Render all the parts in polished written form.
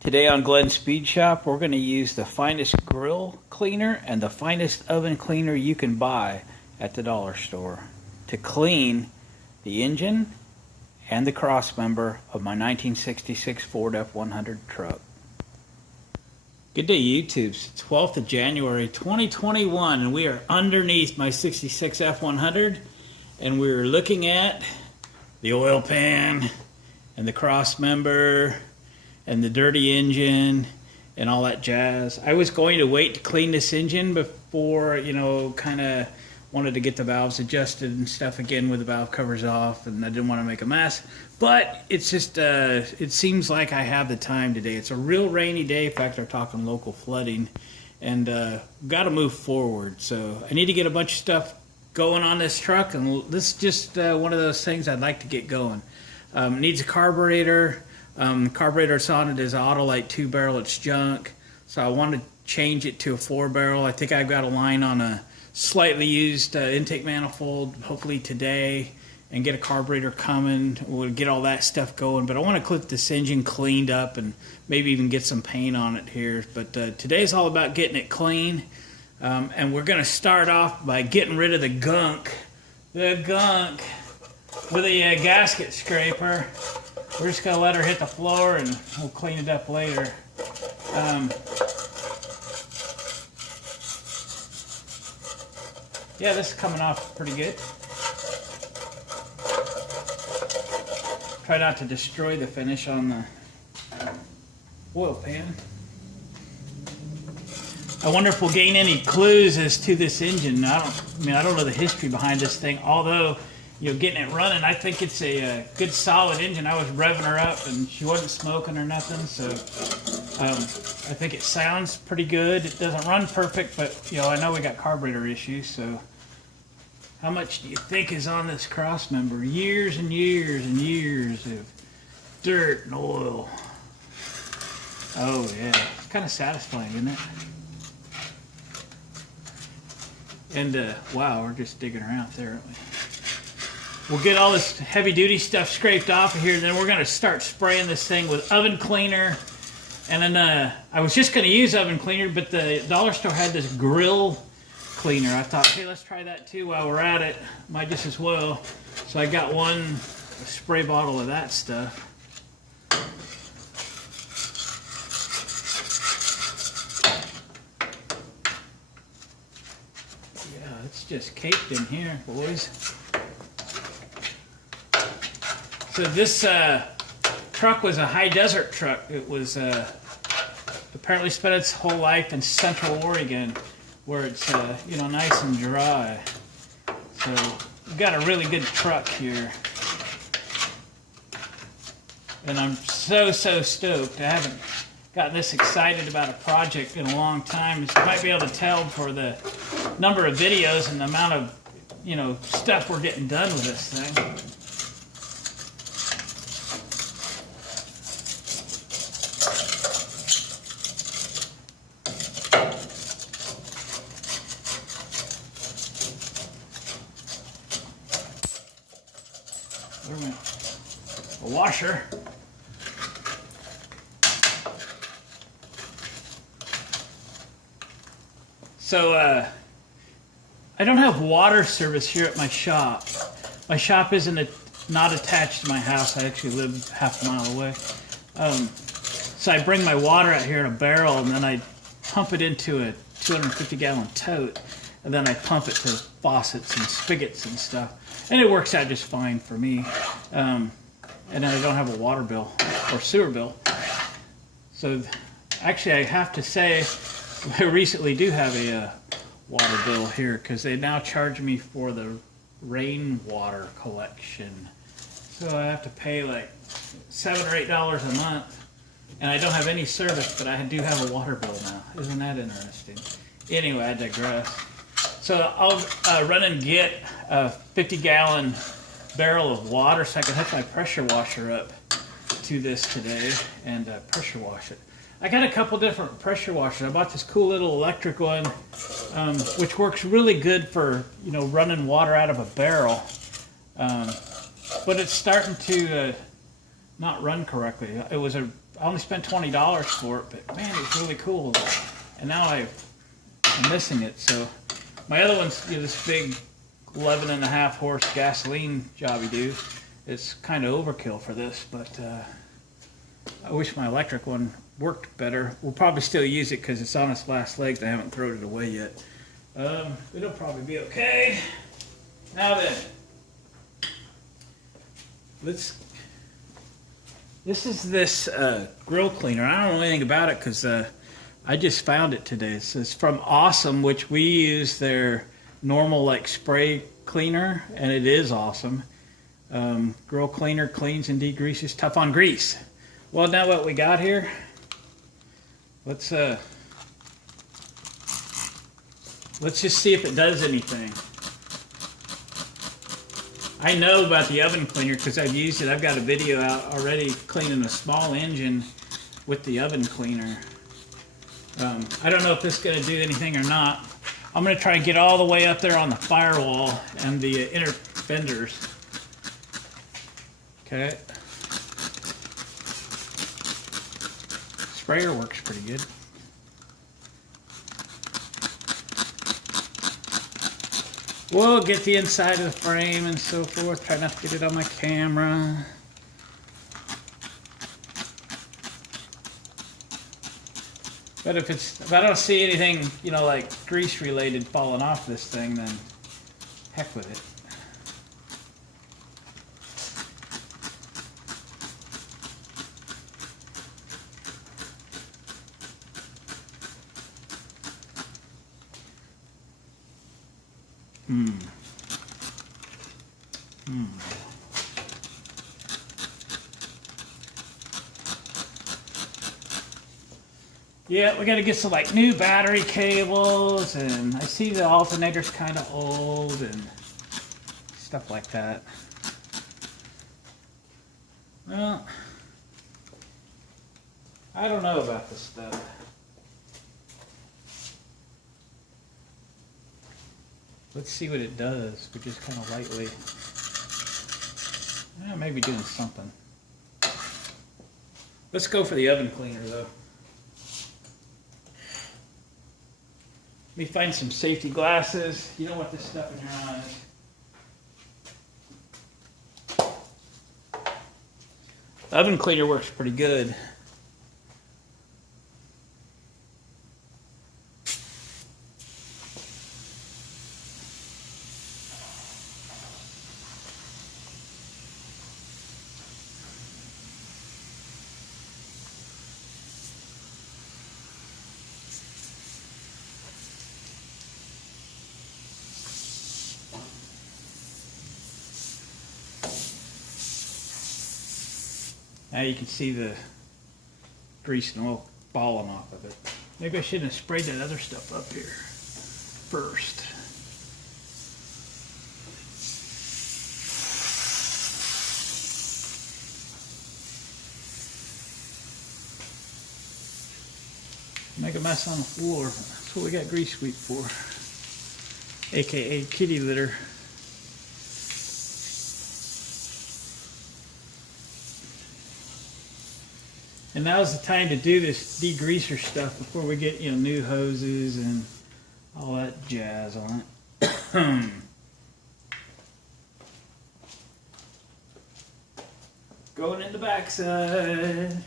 Today on Glenn's Speed Shop, we're going to use the finest grill cleaner and the finest oven cleaner you can buy at the dollar store to clean the engine and the cross member of my 1966 Ford F100 truck. Good day, YouTube. It's 12th of January 2021 and we are underneath my 66 F100 and we're looking at the oil pan and the cross member and the dirty engine and all that jazz. I was going to wait to clean this engine before, kind of wanted to get the valves adjusted and stuff again with the valve covers off, and I didn't want to make a mess. But it's just, it seems like I have the time today. It's a real rainy day. In fact, they're talking local flooding, and got to move forward. So I need to get a bunch of stuff going on this truck, and this is just one of those things I'd like to get going. It needs a carburetor. The carburetor it's on it is Autolite 2-barrel. It's junk, so I want to change it to a 4-barrel. I think I've got a line on a slightly used intake manifold, hopefully today, and get a carburetor coming. We'll get all that stuff going, but I want to clip this engine cleaned up and maybe even get some paint on it here. But today's all about getting it clean, and we're going to start off by getting rid of the gunk with a gasket scraper. We're just going to let her hit the floor and we'll clean it up later. Yeah, this is coming off pretty good. Try not to destroy the finish on the oil pan. I wonder if we'll gain any clues as to this engine. I don't know the history behind this thing, although getting it running, I think it's a good solid engine. I was revving her up and she wasn't smoking or nothing, so I think it sounds pretty good. It doesn't run perfect, but I know we got carburetor issues. So how much do you think is on this cross member? Years and years and years of dirt and oil. Oh yeah, it's kind of satisfying, isn't it? And wow, we're just digging around there, aren't we? We'll get all this heavy-duty stuff scraped off of here, and then we're going to start spraying this thing with oven cleaner. And then I was just going to use oven cleaner, but the dollar store had this grill cleaner. I thought, hey, let's try that too while we're at it. Might just as well. So I got a spray bottle of that stuff. Yeah, it's just caked in here, boys. So this truck was a high desert truck. It was apparently spent its whole life in Central Oregon, where it's nice and dry. So we've got a really good truck here, and I'm so stoked. I haven't gotten this excited about a project in a long time. As you might be able to tell for the number of videos and the amount of stuff we're getting done with this thing. A washer. So I don't have water service here at my shop. My shop not attached to my house. I actually live half a mile away. So I bring my water out here in a barrel, and then I pump it into a 250-gallon tote, and then I pump it to faucets and spigots and stuff. And it works out just fine for me. And I don't have a water bill or sewer bill. So actually I have to say I recently do have a water bill here, because they now charge me for the rainwater collection. So I have to pay like $7 or $8 a month. And I don't have any service, but I do have a water bill now. Isn't that interesting? Anyway, I digress. So I'll run and get a 50-gallon barrel of water so I can hook my pressure washer up to this today and pressure wash it. I got a couple different pressure washers. I bought this cool little electric one, which works really good for running water out of a barrel. But it's starting to not run correctly. It was I only spent $20 for it, but man, it's really cool. And now I'm missing it. So my other one's this big 11.5 horse gasoline job you do. It's kind of overkill for this, but I wish my electric one worked better. We'll probably still use it because it's on its last legs. I haven't thrown it away yet. It'll probably be okay. Now then, this is this grill cleaner. I don't know anything about it because I just found it today. It's from Awesome, which we use their normal like spray cleaner, and it is awesome. Grill cleaner cleans and degreases, tough on grease. Well, now what we got here, let's just see if it does anything. I know about the oven cleaner because I've used it. I've got a video out already cleaning a small engine with the oven cleaner. I don't know if this is going to do anything or not. I'm going to try and get all the way up there on the firewall and the inner fenders. Okay. Sprayer works pretty good. We'll get the inside of the frame and so forth. Try not to get it on my camera. But if I don't see anything, you know, like grease related falling off this thing, then heck with it. Yeah, we got to get some like new battery cables, and I see the alternator's kind of old and stuff like that. Well, I don't know about this stuff. Let's see what it does, but just kind of lightly. Maybe doing something. Let's go for the oven cleaner though. Let me find some safety glasses. You don't want this stuff in your eyes. The oven cleaner works pretty good. Now you can see the grease and oil falling off of it. Maybe I shouldn't have sprayed that other stuff up here first. Make a mess on the floor. That's what we got grease sweep for. AKA kitty litter. And now's the time to do this degreaser stuff before we get, you know, new hoses and all that jazz on it. Going in the backside.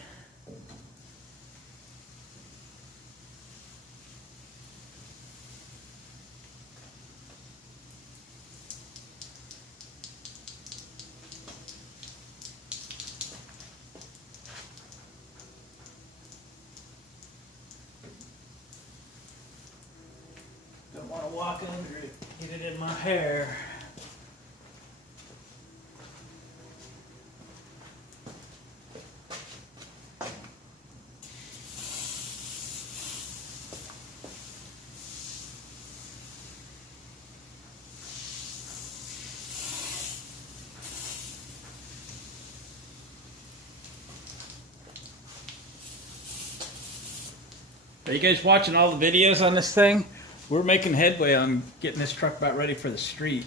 Don't want to walk under it, get it in my hair. Are you guys watching all the videos on this thing? We're making headway on getting this truck about ready for the street.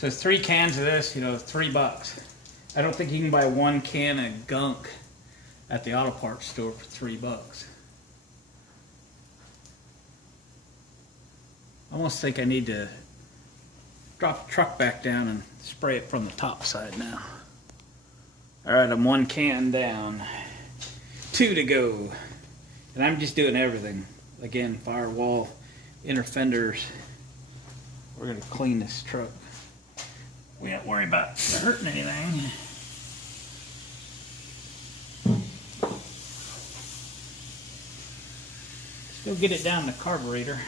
So 3 cans of this, you know, $3. I don't think you can buy 1 can of gunk at the auto parts store for $3. I almost think I need to drop the truck back down and spray it from the top side now. Alright, I'm 1 can down. 2 to go. And I'm just doing everything. Again, firewall, inner fenders. We're going to clean this truck. We don't worry about hurting anything. Still get it down the carburetor.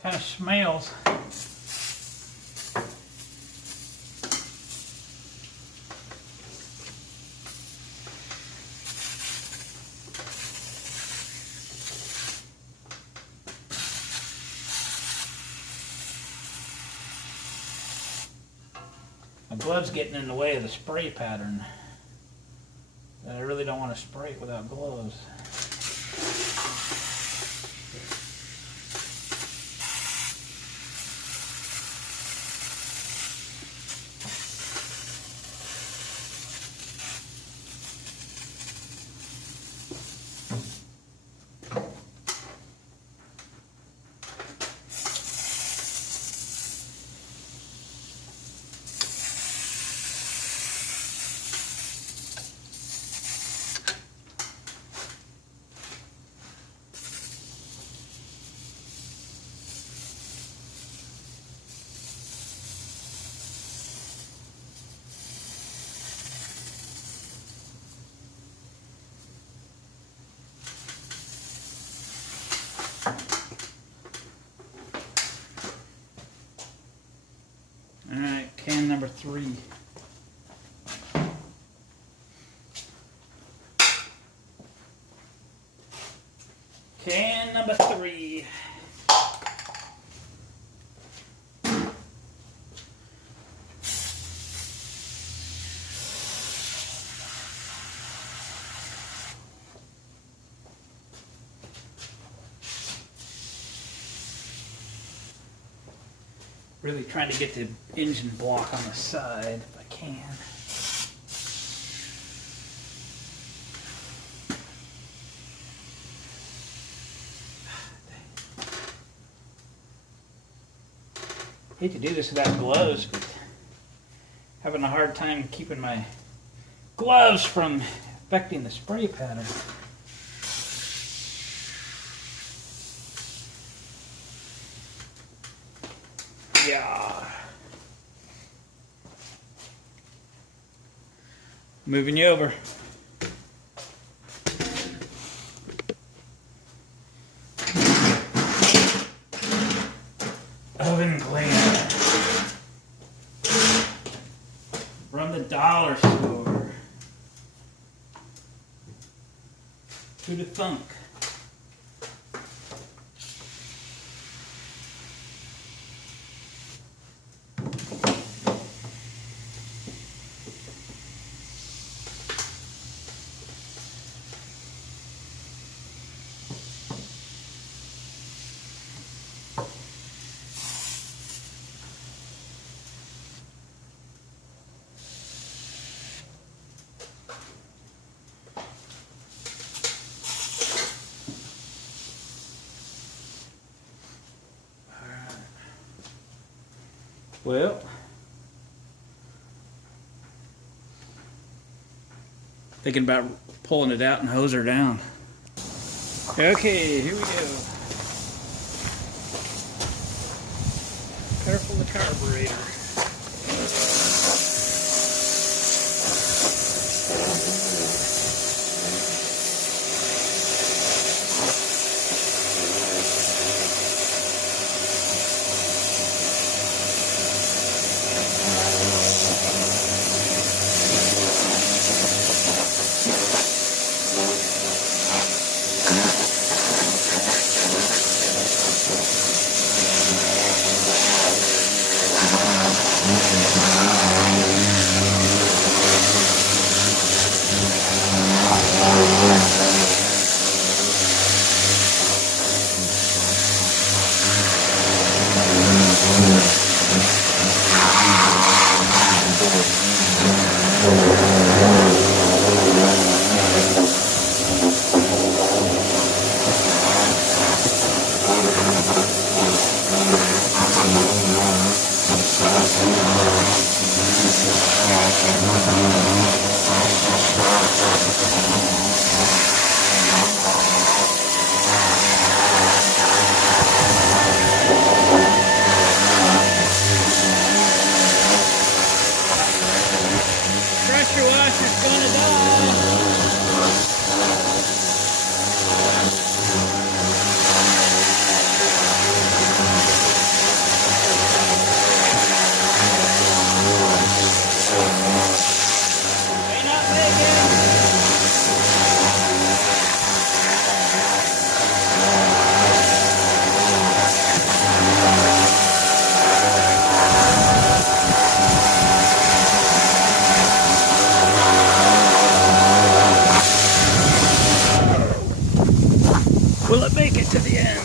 Kind of smells. My glove's getting in the way of the spray pattern. And I really don't want to spray it without gloves. Alright, can number 3. Can number 3. Really trying to get the engine block on the side if I can. Hate to do this without gloves, but having a hard time keeping my gloves from affecting the spray pattern. Yeah. Moving you over. Oven cleaner from the dollar store. Who to thunk? Well, thinking about pulling it out and hose her down. Okay, here we go. Cut her full of carburetor. Pressure washer's gonna die. May not make it. Will it make it to the end?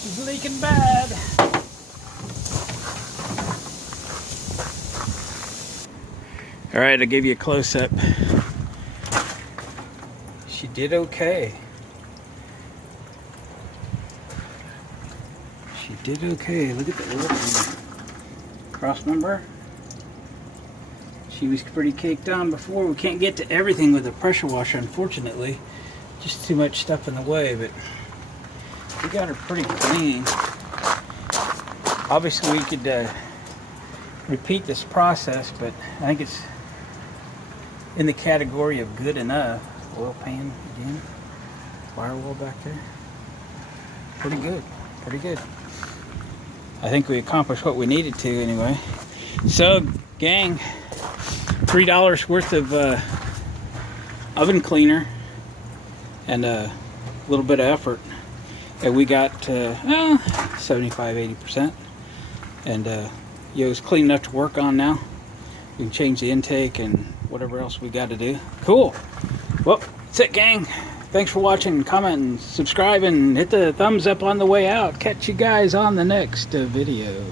She's leaking bad. All right, I'll give you a close-up. She did okay. She did okay. Look at the oil cross member. She was pretty caked on before. We can't get to everything with a pressure washer, unfortunately. Just too much stuff in the way, but we got her pretty clean. Obviously, we could repeat this process, but I think it's in the category of good enough. Oil pan again. Firewall back there. Pretty good. Pretty good. I think we accomplished what we needed to anyway. So, gang, $3 worth of oven cleaner and a little bit of effort. And we got 75-80%. And it's clean enough to work on now. We can change the intake and whatever else we got to do. Cool. Well, that's it, gang. Thanks for watching. Comment and subscribe and hit the thumbs up on the way out. Catch you guys on the next video.